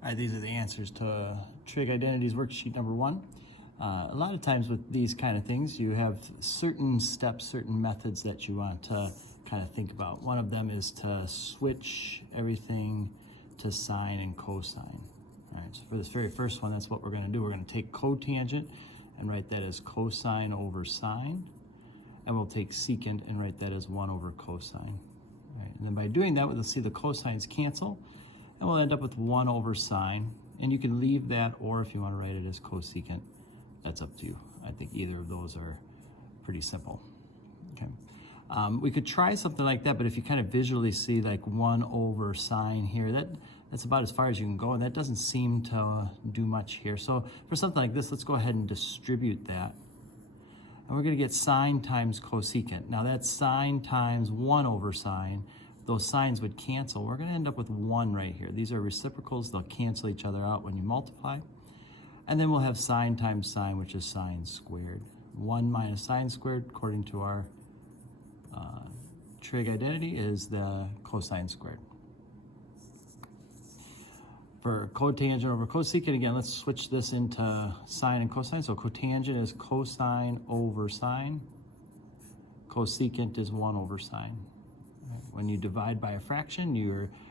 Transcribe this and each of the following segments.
All right, these are the answers to Trig Identities worksheet number 1. A lot of times with these kind of things, you have certain steps, certain methods that you want to kind of think about. One of them is to switch everything to sine and cosine. All right, so for this very first one, that's what we're going to do. We're going to take cotangent and write that as cosine over sine. And we'll take secant and write that as 1 over cosine. All right, and then by doing that, we'll see the cosines cancel. And we'll end up with 1 over sine. And you can leave that, or if you want to write it as cosecant, that's up to you. I think either of those are pretty simple. Okay. We could try something like that, but if you kind of visually see like 1 over sine here, that's about as far as you can go, and that doesn't seem to do much here. So for something like this, let's go ahead and distribute that. And we're going to get sine times cosecant. Now that's sine times 1 over sine. Those signs would cancel. We're going to end up with 1 right here. These are reciprocals. They'll cancel each other out when you multiply. And then we'll have sine times sine, which is sine squared. 1 minus sine squared, according to our trig identity, is the cosine squared. For cotangent over cosecant, again, let's switch this into sine and cosine. So cotangent is cosine over sine. Cosecant is 1 over sine. When you divide by a fraction,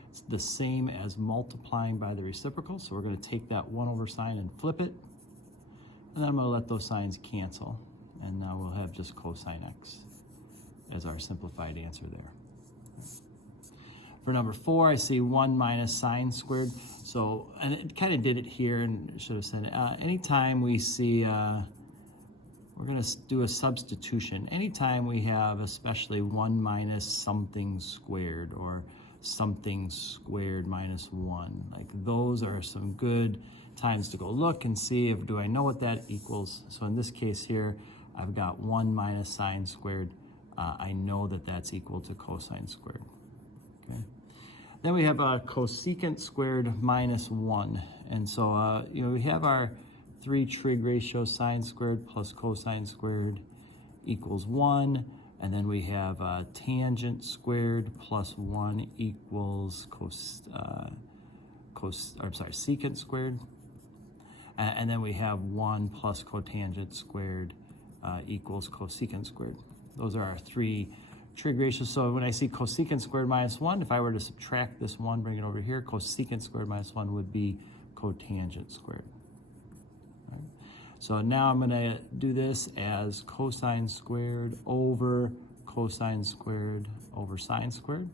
it's the same as multiplying by the reciprocal. So we're going to take that 1 over sine and flip it. And then I'm going to let those signs cancel. And now we'll have just cosine x as our simplified answer there. For number 4, I see 1 minus sine squared. So, and it kind of did it here, and should have said, anytime we see, we're going to do a substitution. Anytime we have especially 1 minus something squared or something squared minus 1, like those are some good times to go look and see if, do I know what that equals? So in this case here, I've got 1 minus sine squared. I know that that's equal to cosine squared. Okay. Then we have cosecant squared minus 1. And so, we have our 3 trig ratio sine squared plus cosine squared equals 1. And then we have tangent squared plus 1 equals secant squared. And then we have 1 plus cotangent squared equals cosecant squared. Those are our 3 trig ratios. So when I see cosecant squared minus 1, if I were to subtract this 1, bring it over here, cosecant squared minus 1 would be cotangent squared. Right. So now I'm going to do this as cosine squared over cosine squared over sine squared.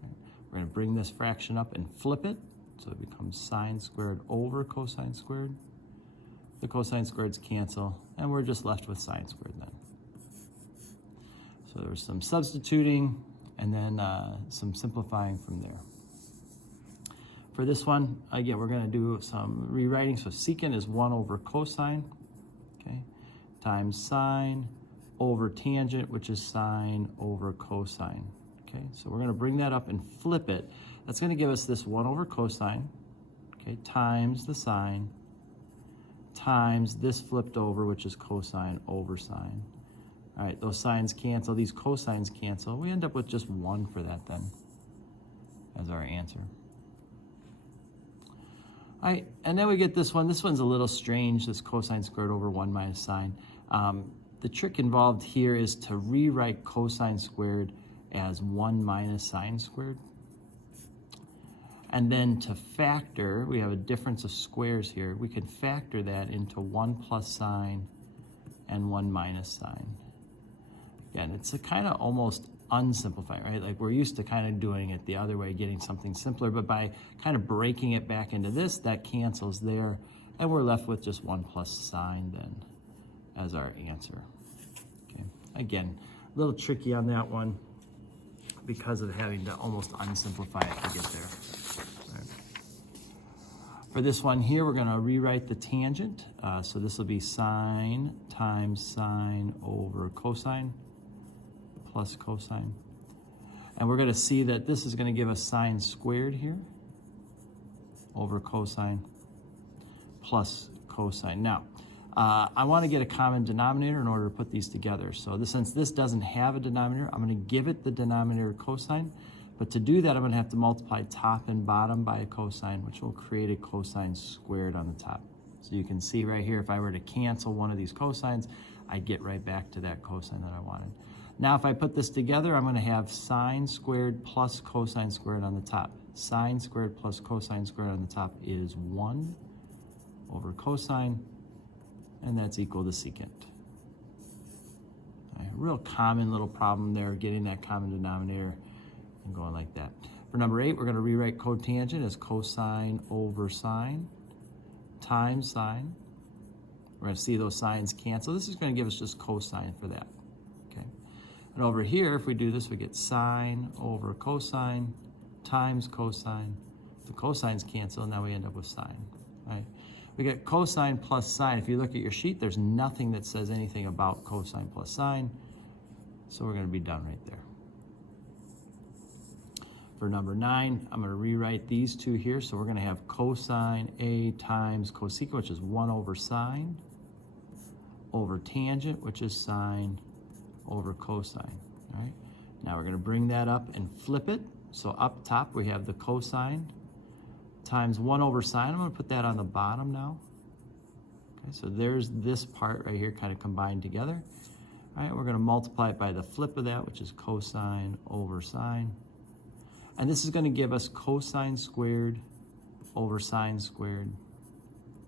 Right. We're going to bring this fraction up and flip it. So it becomes sine squared over cosine squared. The cosine squareds cancel, and we're just left with sine squared then. So there's some substituting and then some simplifying from there. For this one, again, we're going to do some rewriting. So secant is 1 over cosine, okay, times sine over tangent, which is sine over cosine. Okay, so we're going to bring that up and flip it. That's going to give us this 1 over cosine, okay, times the sine, times this flipped over, which is cosine over sine. All right, those signs cancel, these cosines cancel. We end up with just 1 for that then as our answer. All right, and then we get this one. This one's a little strange, this cosine squared over 1 minus sine. The trick involved here is to rewrite cosine squared as 1 minus sine squared. And then to factor, we have a difference of squares here. We can factor that into 1 plus sine and 1 minus sine. Again, it's a kind of almost unsimplifying, right? Like we're used to kind of doing it the other way, getting something simpler, but by kind of breaking it back into this, that cancels there, and we're left with just 1 plus sine then as our answer. Okay. Again, a little tricky on that one because of having to almost unsimplify it to get there. Right. For this one here, we're going to rewrite the tangent. So this will be sine times sine over cosine plus cosine. And we're going to see that this is going to give us sine squared here over cosine plus cosine. Now, I want to get a common denominator in order to put these together. So since this doesn't have a denominator, I'm going to give it the denominator cosine, But to do that, I'm going to have to multiply top and bottom by a cosine, which will create a cosine squared on the top. So you can see right here, if I were to cancel one of these cosines, I'd get right back to that cosine that I wanted. Now, if I put this together, I'm going to have sine squared plus cosine squared on the top. Sine squared plus cosine squared on the top is 1 over cosine, and that's equal to secant. All right, real common little problem there, getting that common denominator and going like that. For number 8, we're going to rewrite cotangent as cosine over sine times sine. We're going to see those sines cancel. This is going to give us just cosine for that. Okay. And over here, if we do this, we get sine over cosine times cosine. The cosines cancel, and now we end up with sine. Right? We get cosine plus sine. If you look at your sheet, there's nothing that says anything about cosine plus sine. So we're going to be done right there. For number 9, I'm going to rewrite these two here. So we're going to have cosine A times cosecant, which is 1 over sine, over tangent, which is sine, over cosine. All right. Now we're going to bring that up and flip it. So up top, we have the cosine times 1 over sine. I'm going to put that on the bottom now. Okay, so there's this part right here kind of combined together. All right, we're going to multiply it by the flip of that, which is cosine over sine. And this is going to give us cosine squared over sine squared,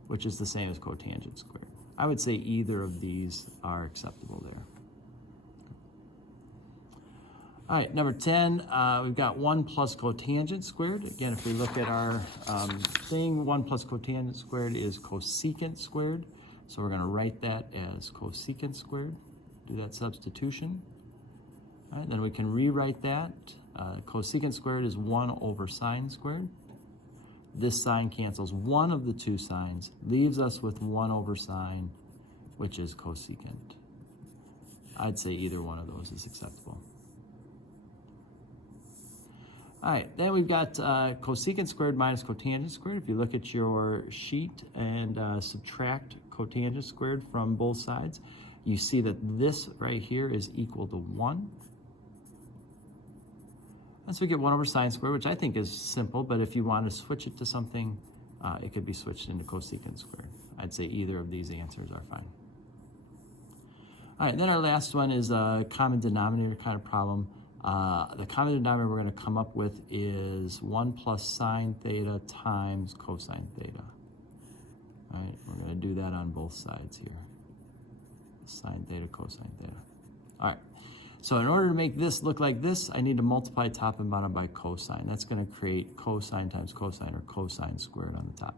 which is the same as cotangent squared. I would say either of these are acceptable there. All right, number 10, we've got 1 plus cotangent squared. Again, if we look at our thing, 1 plus cotangent squared is cosecant squared. So we're going to write that as cosecant squared. Do that substitution. All right, then we can rewrite that. Cosecant squared is 1 over sine squared. This sine cancels one of the two sines, leaves us with 1 over sine, which is cosecant. I'd say either one of those is acceptable. All right, then we've got cosecant squared minus cotangent squared. If you look at your sheet and subtract cotangent squared from both sides, you see that this right here is equal to 1. And so we get 1 over sine squared, which I think is simple, but if you want to switch it to something, it could be switched into cosecant squared. I'd say either of these answers are fine. All right, then our last one is a common denominator kind of problem. The common denominator we're going to come up with is 1 plus sine theta times cosine theta. All right, we're going to do that on both sides here. Sine theta, cosine theta. All right, so in order to make this look like this, I need to multiply top and bottom by cosine. That's going to create cosine times cosine, or cosine squared on the top.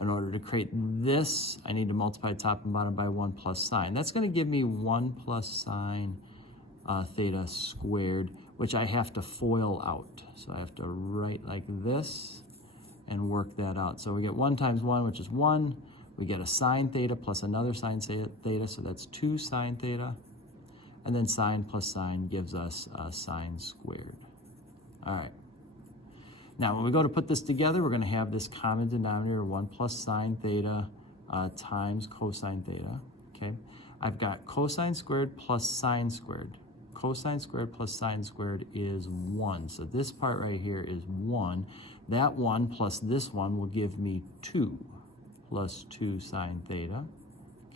In order to create this, I need to multiply top and bottom by 1 plus sine. That's going to give me 1 plus sine theta squared, which I have to FOIL out. So I have to write like this and work that out. So we get 1 times 1, which is 1. We get a sine theta plus another sine theta, so that's 2 sine theta. And then sine plus sine gives us sine squared. All right. Now, when we go to put this together, we're going to have this common denominator, 1 plus sine theta times cosine theta. Okay. I've got cosine squared plus sine squared. Cosine squared plus sine squared is 1. So this part right here is 1. That 1 plus this 1 will give me 2 plus 2 sine theta.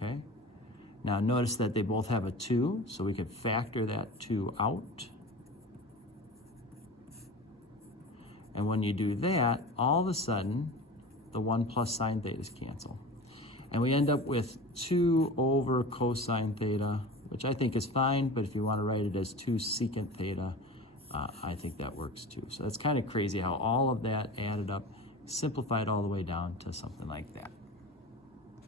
Okay. Now notice that they both have a 2, so we could factor that 2 out. And when you do that, all of a sudden, the 1 plus sine thetas cancel. And we end up with 2 over cosine theta, which I think is fine, but if you want to write it as 2 secant theta, I think that works too. So that's kind of crazy how all of that added up, simplified all the way down to something like that.